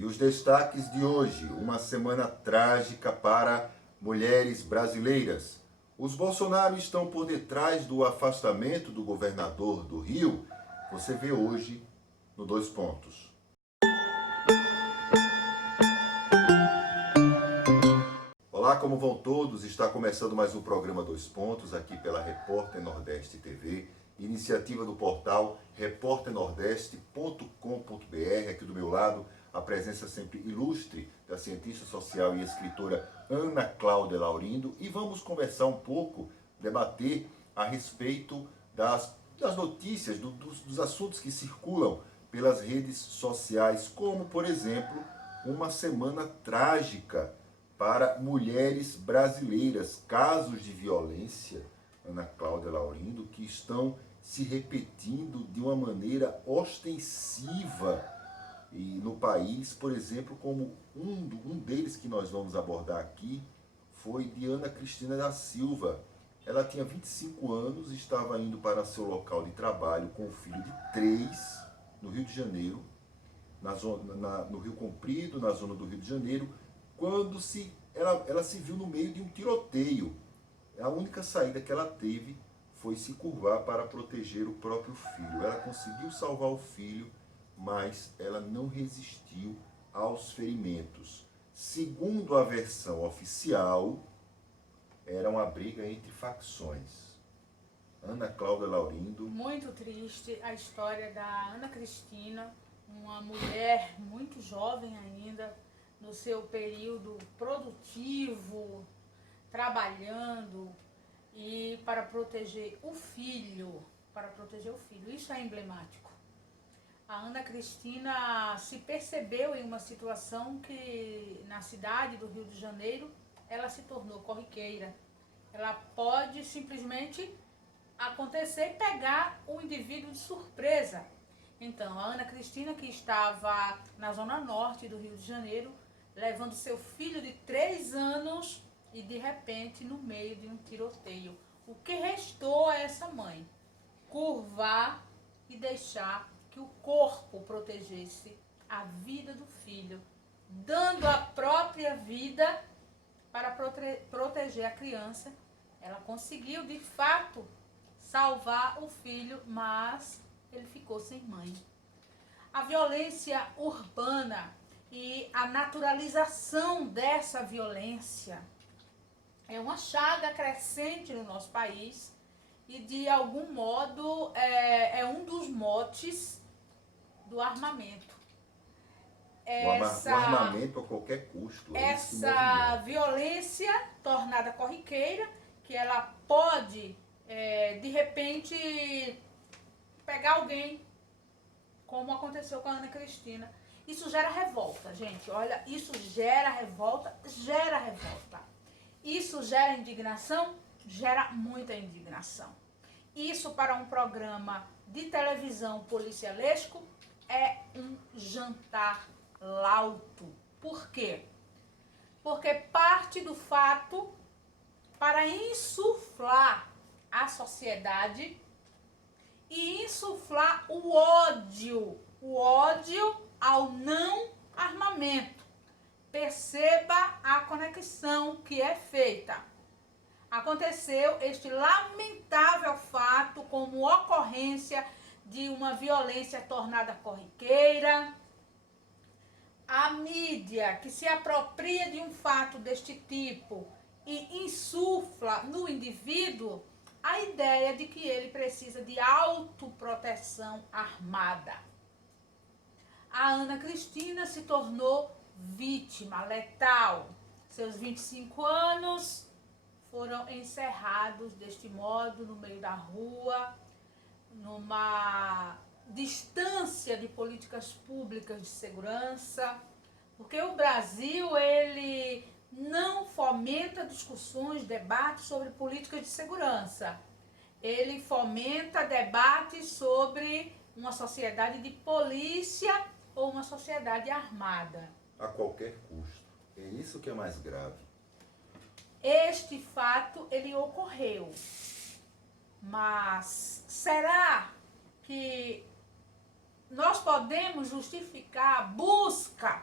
E os destaques de hoje, uma semana trágica para mulheres brasileiras. Os Bolsonaro estão por detrás do afastamento do governador do Rio. Você vê hoje no Dois Pontos. Olá, como vão todos? Está começando mais um programa Dois Pontos aqui pela Repórter Nordeste TV, iniciativa do portal repórternordeste.com.br. Aqui do meu lado, a presença sempre ilustre da cientista social e escritora Ana Cláudia Laurindo, e vamos conversar um pouco, debater a respeito das notícias, dos assuntos que circulam pelas redes sociais, como, por exemplo, uma semana trágica para mulheres brasileiras, casos de violência, Ana Cláudia Laurindo, que estão se repetindo de uma maneira ostensiva e no país. Por exemplo, como um deles que nós vamos abordar aqui foi de Ana Cristina da Silva. Ela tinha 25 anos, estava indo para seu local de trabalho com o filho de 3, no Rio de Janeiro, no Rio Comprido, na zona do Rio de Janeiro, quando ela se viu no meio de um tiroteio. A única saída que ela teve foi se curvar para proteger o próprio filho. Ela conseguiu salvar o filho, mas ela não resistiu aos ferimentos. Segundo a versão oficial, era uma briga entre facções. Ana Cláudia Laurindo. Muito triste a história da Ana Cristina, uma mulher muito jovem ainda, no seu período produtivo, trabalhando e para proteger o filho, Isso é emblemático. A Ana Cristina se percebeu em uma situação que na cidade do Rio de Janeiro ela se tornou corriqueira. Ela pode simplesmente acontecer e pegar o indivíduo de surpresa. Então, a Ana Cristina, que estava na zona norte do Rio de Janeiro, levando seu filho de 3 anos e de repente no meio de um tiroteio. O que restou a essa mãe? Curvar e deixar que o corpo protegesse a vida do filho, dando a própria vida para proteger a criança. Ela conseguiu de fato salvar o filho, mas ele ficou sem mãe. A violência urbana e a naturalização dessa violência é uma chaga crescente no nosso país e, de algum modo, é um dos motes do armamento. O armamento a qualquer custo. Essa violência tornada corriqueira, que ela pode, de repente, pegar alguém, como aconteceu com a Ana Cristina. Isso gera revolta, gente. Olha, isso gera revolta. Isso gera indignação? Gera muita indignação. Isso, para um programa de televisão policialesco, é um jantar lauto. Por quê? Porque parte do fato para insuflar a sociedade e insuflar o ódio ao não armamento. Perceba a conexão que é feita. Aconteceu este lamentável fato como ocorrência de uma violência tornada corriqueira. A mídia que se apropria de um fato deste tipo e insufla no indivíduo a ideia de que ele precisa de autoproteção armada. A Ana Cristina se tornou vítima letal. Seus 25 anos foram encerrados deste modo, no meio da rua, numa distância de políticas públicas de segurança, porque o Brasil, ele não fomenta discussões, debates sobre políticas de segurança. Ele fomenta debates sobre uma sociedade de polícia ou uma sociedade armada. A qualquer custo. É isso que é mais grave. Este fato, ele ocorreu. Mas será que nós podemos justificar a busca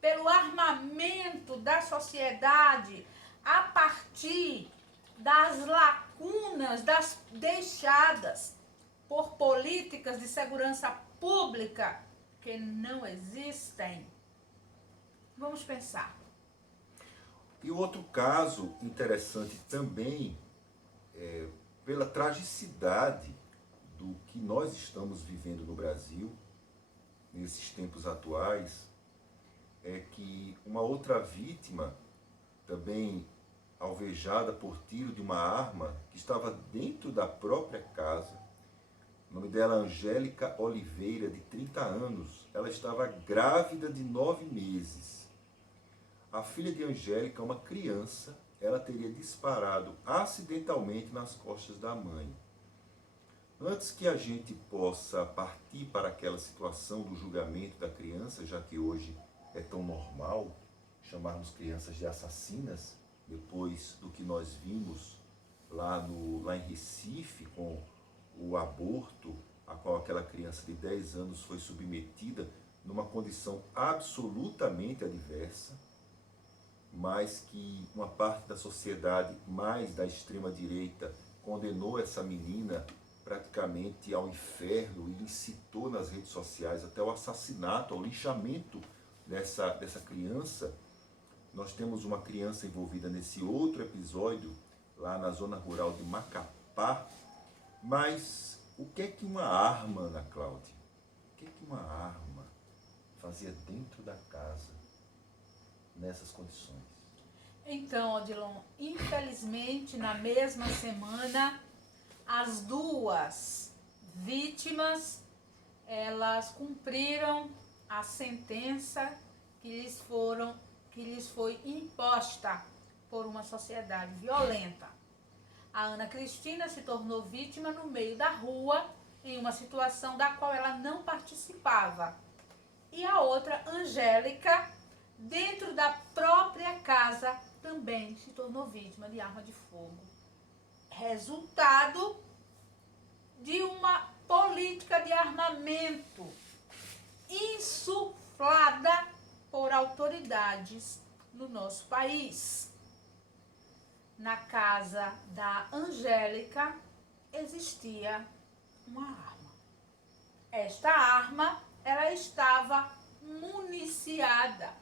pelo armamento da sociedade a partir das lacunas deixadas por políticas de segurança pública que não existem. Vamos pensar. E outro caso interessante também, pela tragicidade do que nós estamos vivendo no Brasil, nesses tempos atuais, é que uma outra vítima, também alvejada por tiro de uma arma, que estava dentro da própria casa, o nome dela é Angélica Oliveira, de 30 anos, ela estava grávida de 9 meses. A filha de Angélica, uma criança, ela teria disparado acidentalmente nas costas da mãe. Antes que a gente possa partir para aquela situação do julgamento da criança, já que hoje é tão normal chamarmos crianças de assassinas, depois do que nós vimos lá em Recife, com o aborto, a qual aquela criança de 10 anos foi submetida numa condição absolutamente adversa, mas que uma parte da sociedade, mais da extrema-direita, condenou essa menina praticamente ao inferno e incitou nas redes sociais até o assassinato, ao linchamento dessa criança. Nós temos uma criança envolvida nesse outro episódio, lá na zona rural de Macapá. Mas o que é que uma arma, Ana Cláudia, o que é que uma arma fazia dentro da casa nessas condições? Então, Odilon, infelizmente, na mesma semana, as duas vítimas, elas cumpriram a sentença que lhes foi imposta por uma sociedade violenta. A Ana Cristina se tornou vítima no meio da rua, em uma situação da qual ela não participava. E a outra, Angélica, dentro da própria casa, também se tornou vítima de arma de fogo. Resultado de uma política de armamento insuflada por autoridades no nosso país. Na casa da Angélica existia uma arma. Esta arma, ela estava municiada.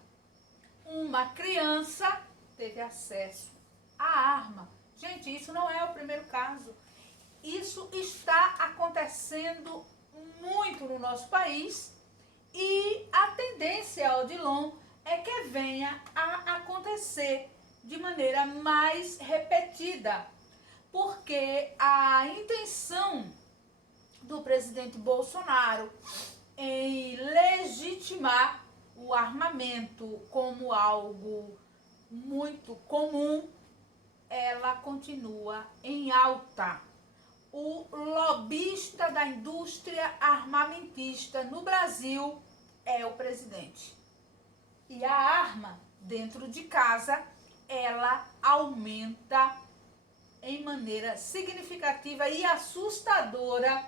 Uma criança teve acesso à arma. Gente, isso não é o primeiro caso. Isso está acontecendo muito no nosso país e a tendência, Odilon, é que venha a acontecer de maneira mais repetida, porque a intenção do presidente Bolsonaro em legitimar o armamento como algo muito comum, ela continua em alta. O lobista da indústria armamentista no Brasil é o presidente. E a arma dentro de casa, ela aumenta em maneira significativa e assustadora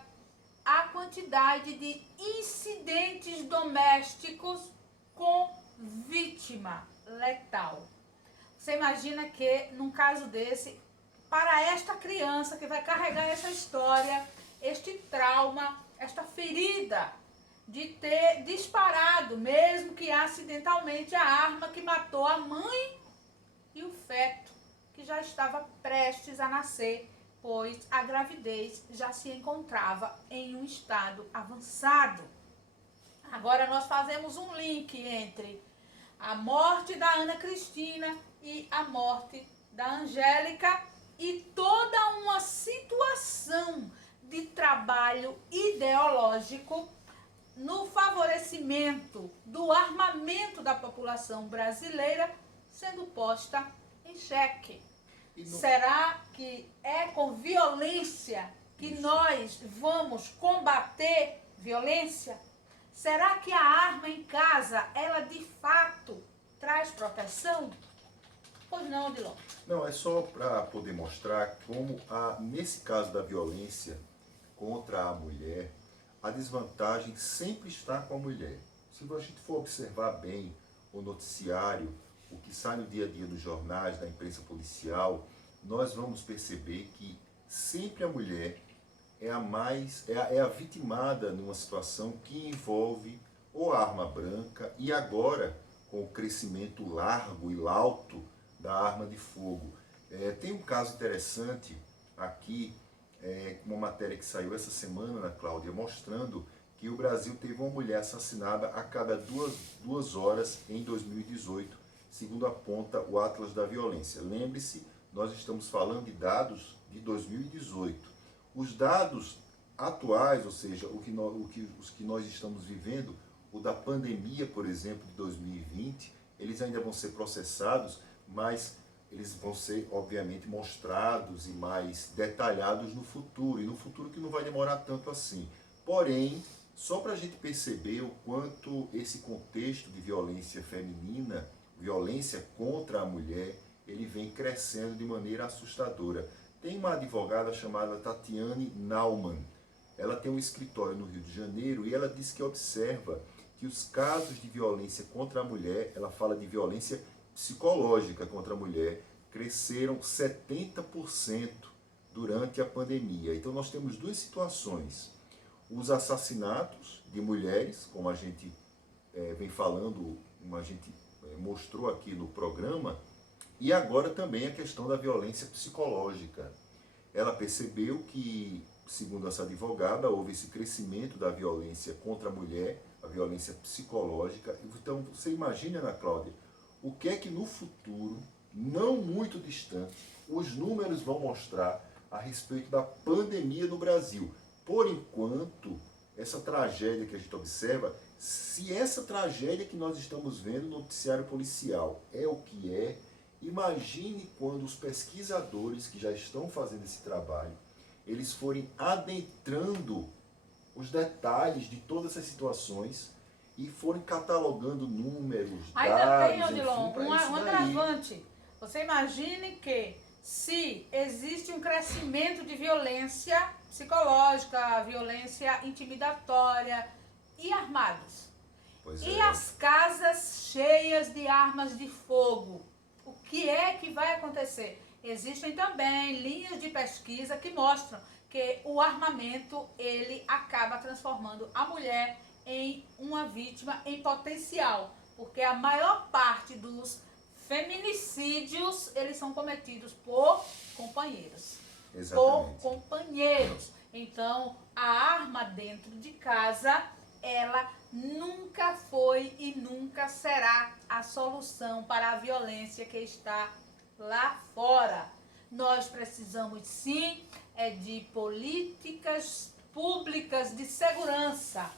a quantidade de incidentes domésticos com vítima letal. Você imagina que, num caso desse, para esta criança que vai carregar essa história, este trauma, esta ferida de ter disparado, mesmo que acidentalmente, a arma que matou a mãe e o feto, que já estava prestes a nascer, pois a gravidez já se encontrava em um estado avançado. Agora nós fazemos um link entre a morte da Ana Cristina e a morte da Angélica e toda uma situação de trabalho ideológico no favorecimento do armamento da população brasileira sendo posta em xeque. Será que é com violência que nós vamos combater violência? Será que a arma em casa, ela de fato traz proteção? Pois não, Odilon. Não, é só para poder mostrar como, nesse caso da violência contra a mulher, a desvantagem sempre está com a mulher. Se a gente for observar bem o noticiário, o que sai no dia a dia dos jornais, da imprensa policial, nós vamos perceber que sempre a mulher é a vitimada numa situação que envolve ou a arma branca e agora com o crescimento largo e alto da arma de fogo. Tem um caso interessante aqui, uma matéria que saiu essa semana, Ana Cláudia, mostrando que o Brasil teve uma mulher assassinada a cada duas horas em 2018, segundo aponta o Atlas da Violência. Lembre-se, nós estamos falando de dados de 2018. Os dados atuais, ou seja, os que nós estamos vivendo, o da pandemia, por exemplo, de 2020, eles ainda vão ser processados, mas eles vão ser, obviamente, mostrados e mais detalhados no futuro, e no futuro que não vai demorar tanto assim. Porém, só para a gente perceber o quanto esse contexto de violência feminina, violência contra a mulher, ele vem crescendo de maneira assustadora. Tem uma advogada chamada Tatiane Naumann. Ela tem um escritório no Rio de Janeiro e ela diz que observa que os casos de violência contra a mulher, ela fala de violência psicológica contra a mulher, cresceram 70% durante a pandemia. Então nós temos duas situações. Os assassinatos de mulheres, como a gente vem falando, como a gente mostrou aqui no programa, e agora também a questão da violência psicológica. Ela percebeu que, segundo essa advogada, houve esse crescimento da violência contra a mulher, a violência psicológica. Então, você imagina, Ana Cláudia, o que é que no futuro, não muito distante, os números vão mostrar a respeito da pandemia no Brasil. Por enquanto, essa tragédia que a gente observa, se essa tragédia que nós estamos vendo no noticiário policial é o que é, imagine quando os pesquisadores que já estão fazendo esse trabalho, eles forem adentrando os detalhes de todas essas situações e forem catalogando números, ainda dados, tem, Odilon, enfim, um agravante. Você imagine que se existe um crescimento de violência psicológica, violência intimidatória e armados, e as casas cheias de armas de fogo, o que é que vai acontecer? Existem também linhas de pesquisa que mostram que o armamento, ele acaba transformando a mulher em uma vítima em potencial, porque a maior parte dos feminicídios, eles são cometidos por companheiros. Exatamente. Por companheiros. Então, a arma dentro de casa, ela nunca foi e nunca será a solução para a violência que está lá fora. Nós precisamos sim de políticas públicas de segurança,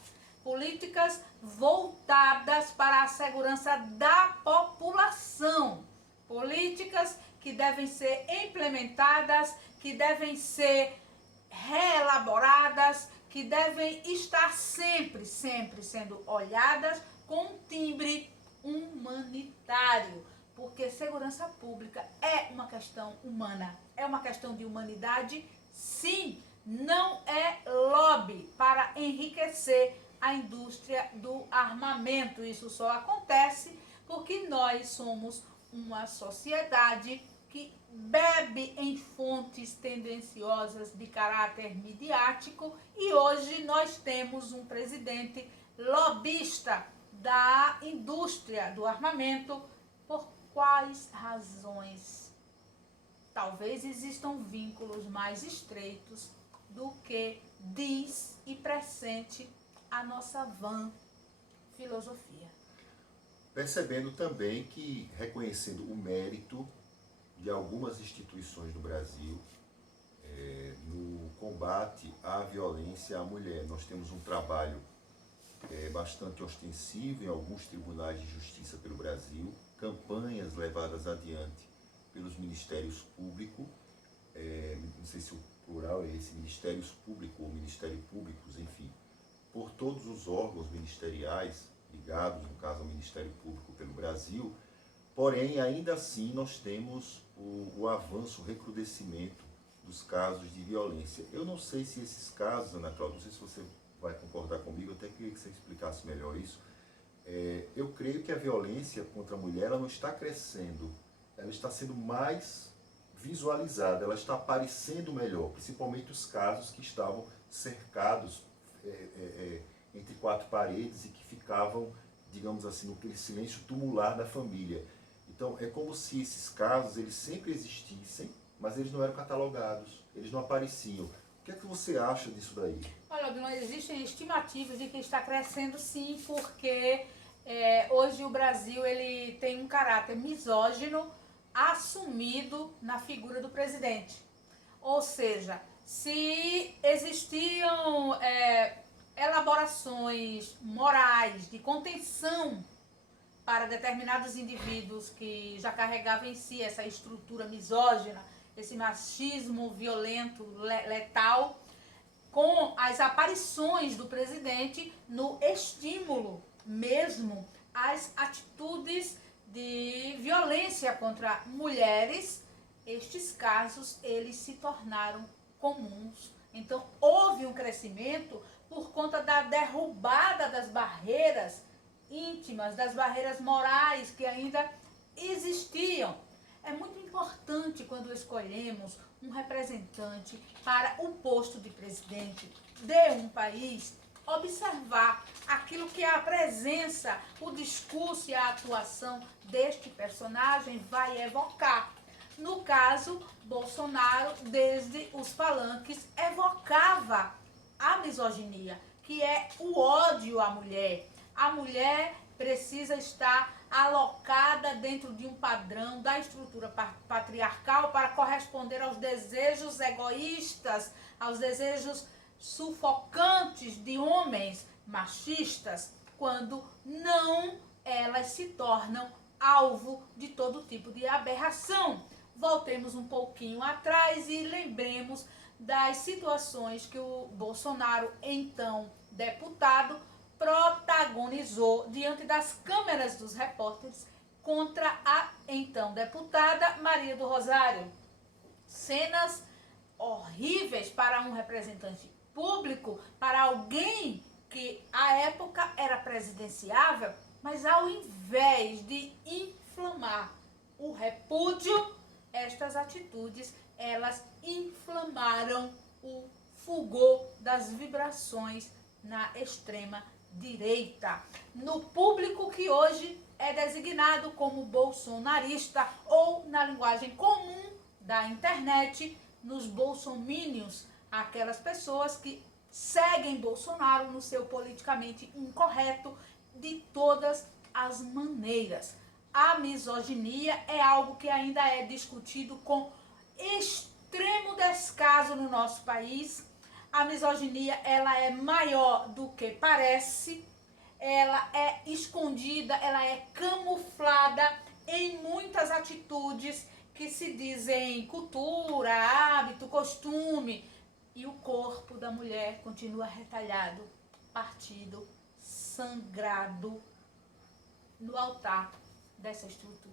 políticas voltadas para a segurança da população, políticas que devem ser implementadas, que devem ser reelaboradas, que devem estar sempre sendo olhadas com um timbre humanitário, porque segurança pública é uma questão humana, é uma questão de humanidade, sim, não é lobby para enriquecer a indústria do armamento. Isso só acontece porque nós somos uma sociedade que bebe em fontes tendenciosas de caráter midiático e hoje nós temos um presidente lobista da indústria do armamento. Por quais razões? Talvez existam vínculos mais estreitos do que diz e pressente a nossa vã filosofia. Percebendo também que, reconhecendo o mérito de algumas instituições do Brasil no combate à violência à mulher. Nós temos um trabalho bastante ostensivo em alguns tribunais de justiça pelo Brasil, campanhas levadas adiante pelos ministérios públicos, não sei se o plural é esse, ministérios públicos ou ministério públicos, enfim, por todos os órgãos ministeriais ligados, no caso ao Ministério Público pelo Brasil. Porém, ainda assim, nós temos o avanço, o recrudescimento dos casos de violência. Eu não sei se esses casos, Ana Cláudia, não sei se você vai concordar comigo, eu até queria que você explicasse melhor isso. Eu creio que a violência contra a mulher ela não está crescendo, ela está sendo mais visualizada, ela está aparecendo melhor, principalmente os casos que estavam cercados entre quatro paredes e que ficavam, digamos assim, no silêncio tumular da família. Então é como se esses casos eles sempre existissem, mas eles não eram catalogados, eles não apareciam. O que é que você acha disso daí? Olha, Bruno, existem estimativas de que está crescendo sim, porque hoje o Brasil ele tem um caráter misógino assumido na figura do presidente. Ou seja, se existiam elaborações morais de contenção para determinados indivíduos que já carregavam em si essa estrutura misógina, esse machismo violento, letal, com as aparições do presidente no estímulo mesmo às atitudes de violência contra mulheres, estes casos eles se tornaram comuns. Então houve um crescimento por conta da derrubada das barreiras íntimas, das barreiras morais que ainda existiam. É muito importante quando escolhemos um representante para o posto de presidente de um país, observar aquilo que a presença, o discurso e a atuação deste personagem vai evocar. No caso, Bolsonaro, desde os palanques, evocava a misoginia, que é o ódio à mulher. A mulher precisa estar alocada dentro de um padrão da estrutura patriarcal para corresponder aos desejos egoístas, aos desejos sufocantes de homens machistas, quando não elas se tornam alvo de todo tipo de aberração. Voltemos um pouquinho atrás e lembremos das situações que o Bolsonaro, então deputado, protagonizou diante das câmeras dos repórteres contra a então deputada Maria do Rosário. Cenas horríveis para um representante público, para alguém que à época era presidenciável, mas ao invés de inflamar o repúdio, estas atitudes, elas inflamaram o fulgor das vibrações na extrema direita, no público que hoje é designado como bolsonarista ou, na linguagem comum da internet, nos bolsomínios, aquelas pessoas que seguem Bolsonaro no seu politicamente incorreto de todas as maneiras. A misoginia é algo que ainda é discutido com extremo descaso no nosso país. A misoginia, ela é maior do que parece, ela é escondida, ela é camuflada em muitas atitudes que se dizem cultura, hábito, costume, e o corpo da mulher continua retalhado, partido, sangrado no altar dessa estrutura.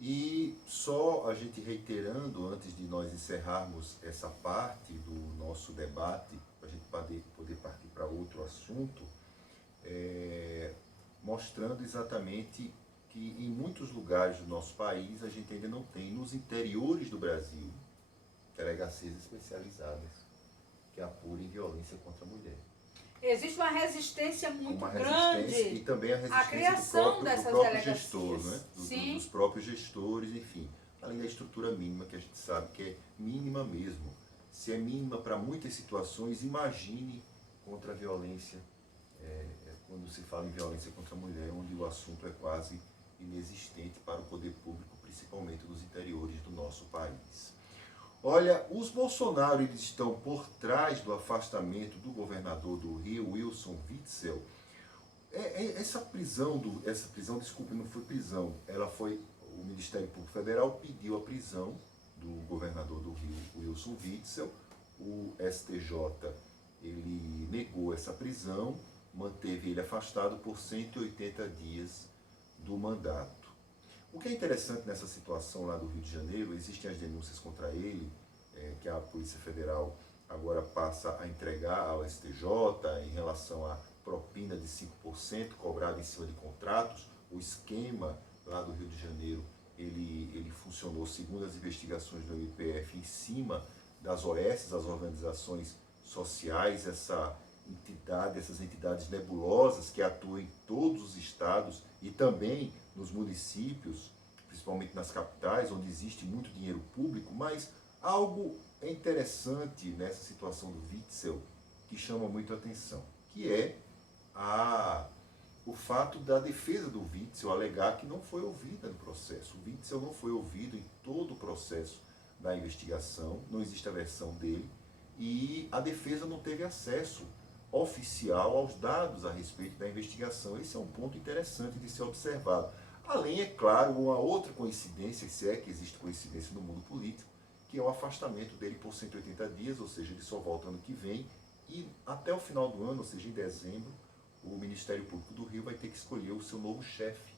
E só a gente reiterando, antes de nós encerrarmos essa parte do nosso debate, para a gente poder partir para outro assunto, mostrando exatamente que em muitos lugares do nosso país a gente ainda não tem, nos interiores do Brasil, delegacias especializadas que apurem violência contra a mulher. Existe uma resistência muito grande e também a resistência à criação do próprio gestor, né? Dos próprios gestores, enfim. Além da estrutura mínima, que a gente sabe que é mínima mesmo. Se é mínima para muitas situações, imagine contra a violência, quando se fala em violência contra a mulher, onde o assunto é quase inexistente para o poder público, principalmente nos interiores do nosso país. Olha, os Bolsonaro eles estão por trás do afastamento do governador do Rio, Wilson Witzel. Essa prisão, desculpe, não foi prisão, o Ministério Público Federal pediu a prisão do governador do Rio, Wilson Witzel. O STJ, ele negou essa prisão, manteve ele afastado por 180 dias do mandato. O que é interessante nessa situação lá do Rio de Janeiro, existem as denúncias contra ele, que a Polícia Federal agora passa a entregar ao STJ em relação a propina de 5% cobrada em cima de contratos. O esquema lá do Rio de Janeiro, ele funcionou, segundo as investigações do MPF, em cima das OS, as organizações sociais, essas entidades nebulosas que atuam em todos os estados e também nos municípios, principalmente nas capitais, onde existe muito dinheiro público. Mas algo interessante nessa situação do Witzel que chama muito a atenção, que é o fato da defesa do Witzel alegar que não foi ouvida no processo. O Witzel não foi ouvido em todo o processo da investigação, não existe a versão dele, e a defesa não teve acesso oficial aos dados a respeito da investigação. Esse é um ponto interessante de ser observado. Além, é claro, uma outra coincidência, se é que existe coincidência no mundo político, que é o afastamento dele por 180 dias, ou seja, ele só volta ano que vem, e até o final do ano, ou seja, em dezembro, o Ministério Público do Rio vai ter que escolher o seu novo chefe,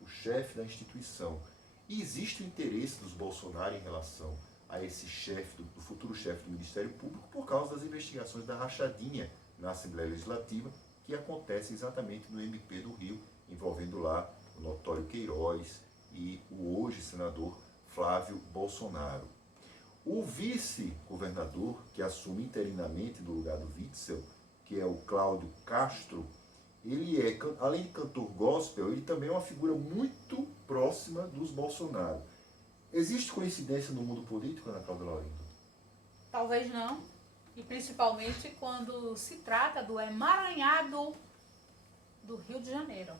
o chefe da instituição. E existe o interesse dos Bolsonaro em relação a esse chefe, do futuro chefe do Ministério Público, por causa das investigações da rachadinha na Assembleia Legislativa, que acontece exatamente no MP do Rio, envolvendo lá o notório Queiroz e o hoje senador Flávio Bolsonaro. O vice-governador, que assume interinamente no lugar do Witzel, que é o Cláudio Castro, ele é, além de cantor gospel, ele também é uma figura muito próxima dos Bolsonaro. Existe coincidência no mundo político, Ana Cláudia Laurindo? Talvez não, e principalmente quando se trata do emaranhado do Rio de Janeiro.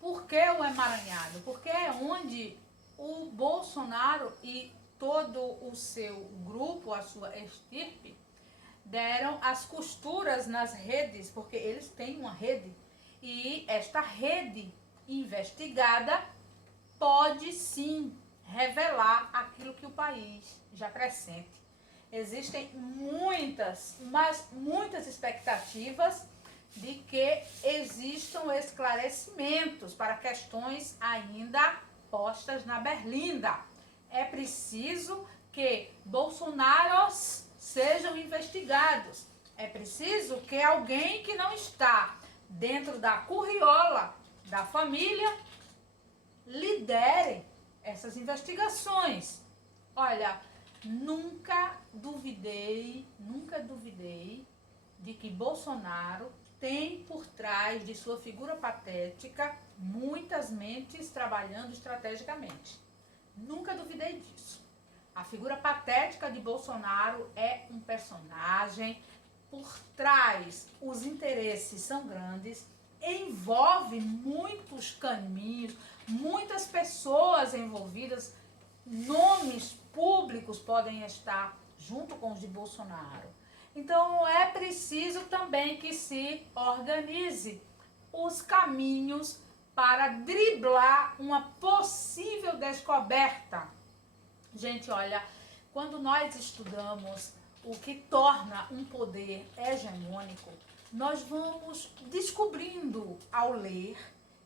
Por que o emaranhado? Porque é onde o Bolsonaro e todo o seu grupo, a sua estirpe, deram as costuras nas redes, porque eles têm uma rede, e esta rede investigada pode sim revelar aquilo que o país já pressente. Existem muitas expectativas de que existam esclarecimentos para questões ainda postas na berlinda. É preciso que bolsonaros sejam investigados. É preciso que alguém que não está dentro da curriola da família lidere essas investigações. Olha, nunca duvidei de que Bolsonaro tem por trás de sua figura patética muitas mentes trabalhando estrategicamente. Nunca duvidei disso. A figura patética de Bolsonaro é um personagem, por trás os interesses são grandes, envolve muitos caminhos, muitas pessoas envolvidas, nomes públicos podem estar junto com os de Bolsonaro. Então é preciso também que se organize os caminhos para driblar uma possível descoberta. Gente, olha, quando nós estudamos o que torna um poder hegemônico, nós vamos descobrindo ao ler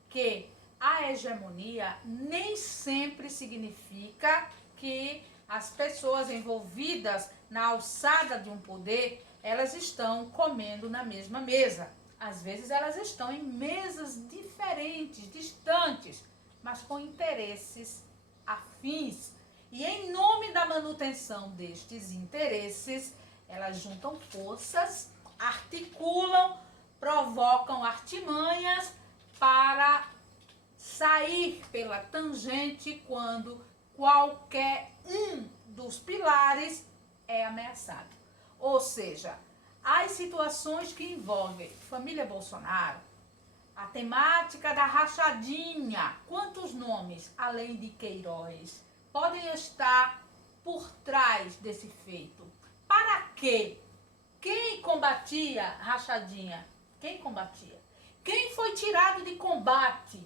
que a hegemonia nem sempre significa que as pessoas envolvidas na alçada de um poder, elas estão comendo na mesma mesa. Às vezes elas estão em mesas diferentes, distantes, mas com interesses afins. E em nome da manutenção destes interesses, elas juntam forças, articulam, provocam artimanhas para sair pela tangente quando qualquer um dos pilares é ameaçado. Ou seja, as situações que envolvem família Bolsonaro, a temática da rachadinha, quantos nomes, além de Queiroz, podem estar por trás desse feito? Para quê? Quem combatia a rachadinha? Quem combatia? Quem foi tirado de combate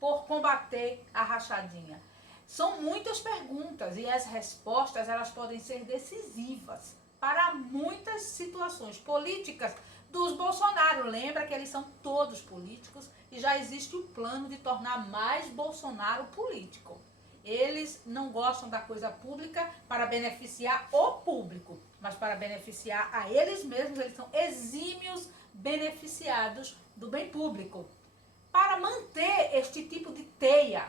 por combater a rachadinha? São muitas perguntas e as respostas elas podem ser decisivas para muitas situações políticas dos Bolsonaro. Lembra que eles são todos políticos e já existe o plano de tornar mais Bolsonaro político. Eles não gostam da coisa pública para beneficiar o público, mas para beneficiar a eles mesmos. Eles são exímios beneficiados do bem público. Para manter este tipo de teia,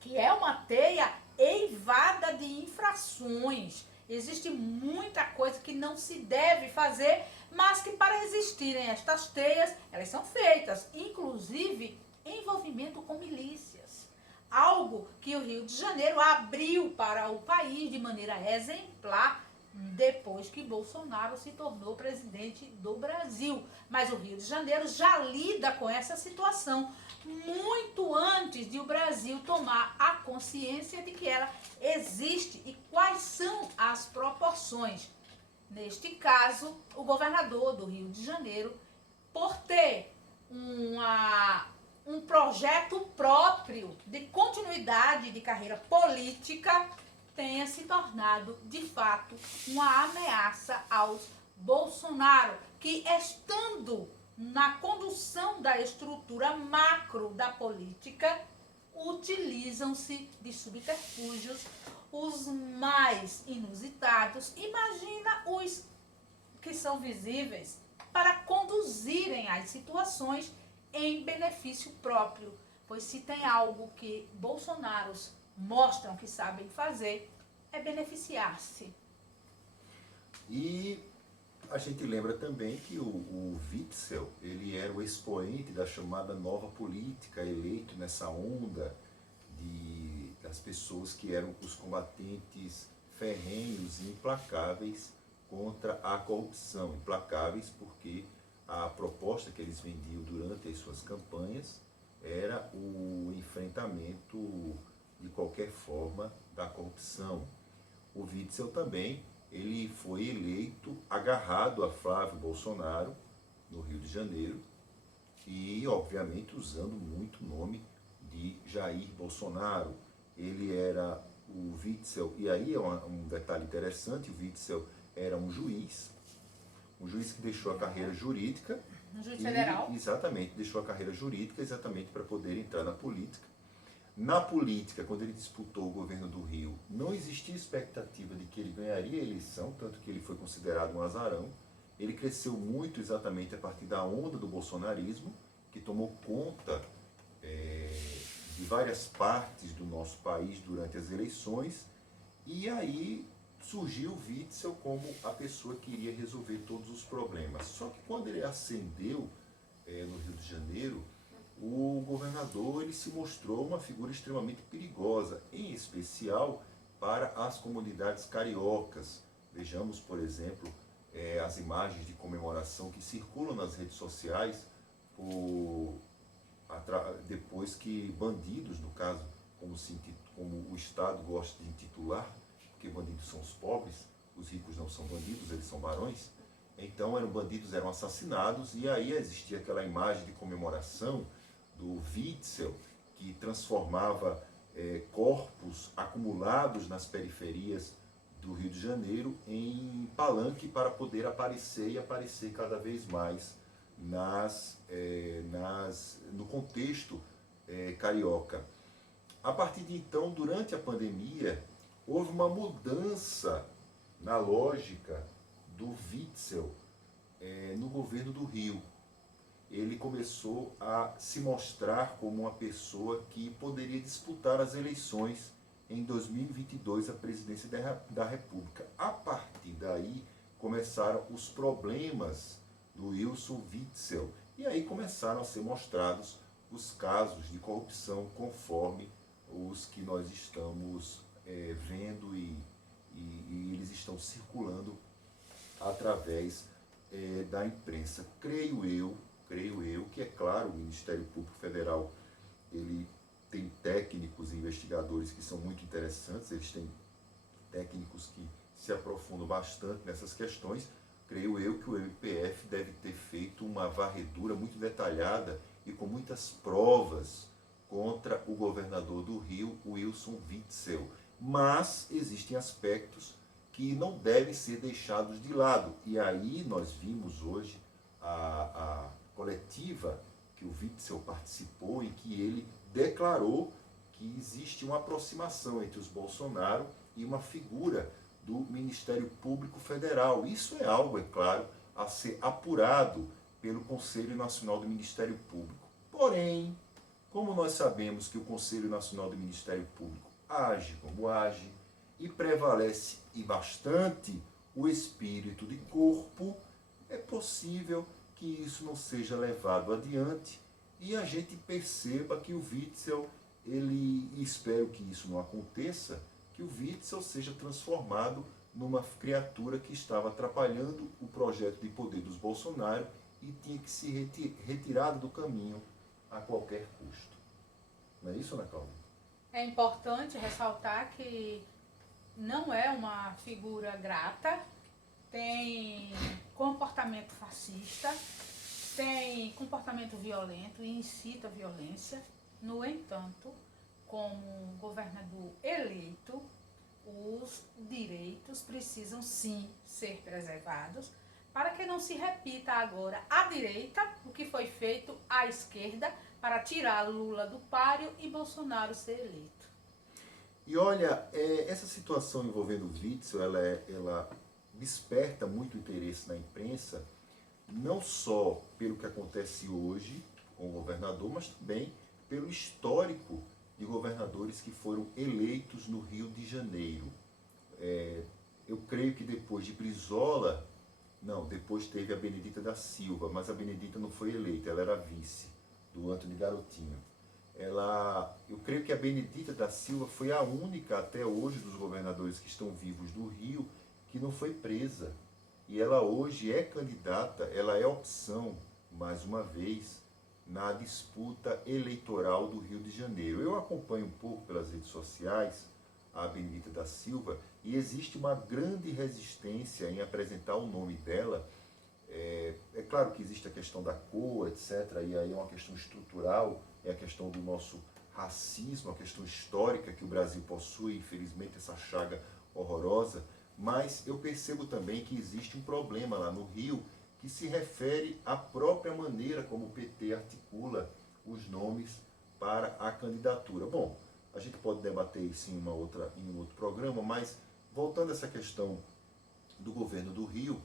que é uma teia eivada de infrações, existe muita coisa que não se deve fazer, mas que para existirem estas teias, elas são feitas, inclusive envolvimento com milícias. Algo que o Rio de Janeiro abriu para o país de maneira exemplar depois que Bolsonaro se tornou presidente do Brasil. Mas o Rio de Janeiro já lida com essa situação muito antes de o Brasil tomar a consciência de que ela existe e quais são as proporções. Neste caso, o governador do Rio de Janeiro, por ter um projeto próprio de continuidade de carreira política, tenha se tornado, de fato, uma ameaça aos Bolsonaro, que estando na condução da estrutura macro da política, utilizam-se de subterfúgios os mais inusitados. Imagina os que são visíveis para conduzirem as situações em benefício próprio, pois se tem algo que bolsonaros mostram que sabem fazer, é beneficiar-se. E a gente lembra também que o Witzel, ele era o expoente da chamada nova política, eleito nessa onda das pessoas que eram os combatentes ferrenhos e implacáveis contra a corrupção. Implacáveis porque a proposta que eles vendiam durante as suas campanhas era o enfrentamento de qualquer forma da corrupção. O Witzel também, ele foi eleito agarrado a Flávio Bolsonaro no Rio de Janeiro e, obviamente, usando muito o nome de Jair Bolsonaro. Ele era o Witzel, e aí é um detalhe interessante, o Witzel era um juiz que deixou a carreira jurídica. Um juiz federal. Exatamente, deixou a carreira jurídica exatamente para poder entrar na política. Na política, quando ele disputou o governo do Rio, não existia expectativa de que ele ganharia a eleição, tanto que ele foi considerado um azarão. Ele cresceu muito exatamente a partir da onda do bolsonarismo, que tomou conta de várias partes do nosso país durante as eleições, e aí surgiu o Witzel como a pessoa que iria resolver todos os problemas. Só que quando ele ascendeu no Rio de Janeiro, o governador ele se mostrou uma figura extremamente perigosa, em especial para as comunidades cariocas. Vejamos, por exemplo, as imagens de comemoração que circulam nas redes sociais depois que bandidos, no caso, como o Estado gosta de intitular, porque bandidos são os pobres, os ricos não são bandidos, eles são barões. Então, bandidos eram assassinados, e aí existia aquela imagem de comemoração do Witzel, que transformava corpos acumulados nas periferias do Rio de Janeiro em palanque para poder aparecer e aparecer cada vez mais no contexto carioca. A partir de então, durante a pandemia, houve uma mudança na lógica do Witzel no governo do Rio. Ele começou a se mostrar como uma pessoa que poderia disputar as eleições em 2022, a presidência da República. A partir daí, começaram os problemas do Wilson Witzel, e aí começaram a ser mostrados os casos de corrupção conforme os que nós estamos vendo e eles estão circulando através da imprensa. Creio eu que, é claro, o Ministério Público Federal ele tem técnicos e investigadores que são muito interessantes, eles têm técnicos que se aprofundam bastante nessas questões. Creio eu que o MPF deve ter feito uma varredura muito detalhada e com muitas provas contra o governador do Rio, Wilson Witzel. Mas existem aspectos que não devem ser deixados de lado. E aí nós vimos hoje a coletiva que o Witzel participou, em que ele declarou que existe uma aproximação entre os Bolsonaro e uma figura do Ministério Público Federal. Isso é algo, é claro, a ser apurado pelo Conselho Nacional do Ministério Público. Porém, como nós sabemos que o Conselho Nacional do Ministério Público age como age e prevalece e bastante o espírito de corpo, é possível que isso não seja levado adiante e a gente perceba que o Witzel, e espero que isso não aconteça, que o Witzel seja transformado numa criatura que estava atrapalhando o projeto de poder dos Bolsonaro e tinha que ser retirado do caminho a qualquer custo. Não é isso, Ana Cláudia? É importante ressaltar que não é uma figura grata, tem comportamento fascista, tem comportamento violento e incita a violência. No entanto, como governador eleito, os direitos precisam sim ser preservados para que não se repita agora à direita o que foi feito à esquerda para tirar Lula do páreo e Bolsonaro ser eleito. E olha, essa situação envolvendo o Witzel, ela desperta muito interesse na imprensa, não só pelo que acontece hoje com o governador, mas também pelo histórico de governadores que foram eleitos no Rio de Janeiro. Eu creio que depois de Brizola, depois teve a Benedita da Silva, mas a Benedita não foi eleita, ela era vice do Antony Garotinho. Eu creio que a Benedita da Silva foi a única até hoje dos governadores que estão vivos do Rio que não foi presa. E ela hoje é candidata, ela é opção, mais uma vez, na disputa eleitoral do Rio de Janeiro. Eu acompanho um pouco pelas redes sociais a Benedita da Silva e existe uma grande resistência em apresentar o nome dela. É claro que existe a questão da cor, etc., e aí é uma questão estrutural, é a questão do nosso racismo, a questão histórica que o Brasil possui, infelizmente, essa chaga horrorosa, mas eu percebo também que existe um problema lá no Rio que se refere à própria maneira como o PT articula os nomes para a candidatura. Bom, a gente pode debater isso em um outro programa, mas voltando a essa questão do governo do Rio,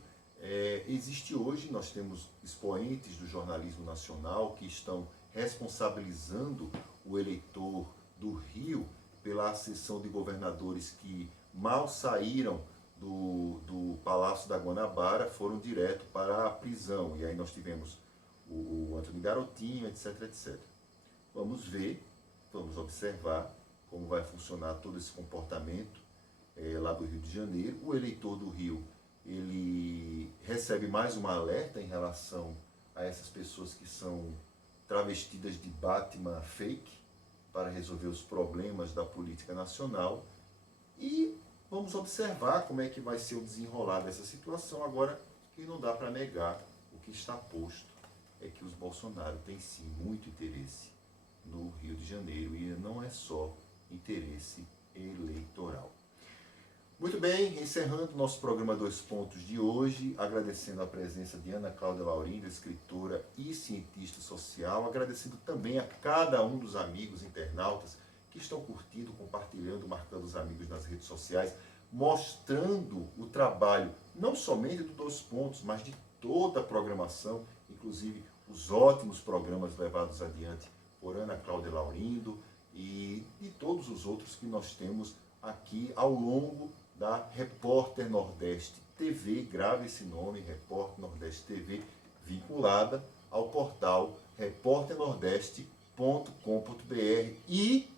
existe hoje, nós temos expoentes do jornalismo nacional que estão responsabilizando o eleitor do Rio pela ascensão de governadores que mal saíram do Palácio da Guanabara, foram direto para a prisão. E aí nós tivemos o Antony Garotinho, etc, etc. Vamos ver, vamos observar como vai funcionar todo esse comportamento lá do Rio de Janeiro. O eleitor do Rio, ele recebe mais uma alerta em relação a essas pessoas que são travestidas de Batman fake para resolver os problemas da política nacional. E vamos observar como é que vai ser o desenrolar dessa situação. Agora, que não dá para negar, o que está posto é que os Bolsonaro têm sim muito interesse no Rio de Janeiro e não é só interesse eleitoral. Muito bem, encerrando nosso programa Dois Pontos de hoje, agradecendo a presença de Ana Cláudia Laurindo, escritora e cientista social, agradecendo também a cada um dos amigos internautas que estão curtindo, compartilhando, marcando os amigos nas redes sociais, mostrando o trabalho, não somente do Dois Pontos, mas de toda a programação, inclusive os ótimos programas levados adiante por Ana Cláudia Laurindo e de todos os outros que nós temos aqui ao longo da Repórter Nordeste TV, grave esse nome, Repórter Nordeste TV, vinculada ao portal repórternordeste.com.br e